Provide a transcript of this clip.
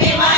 be my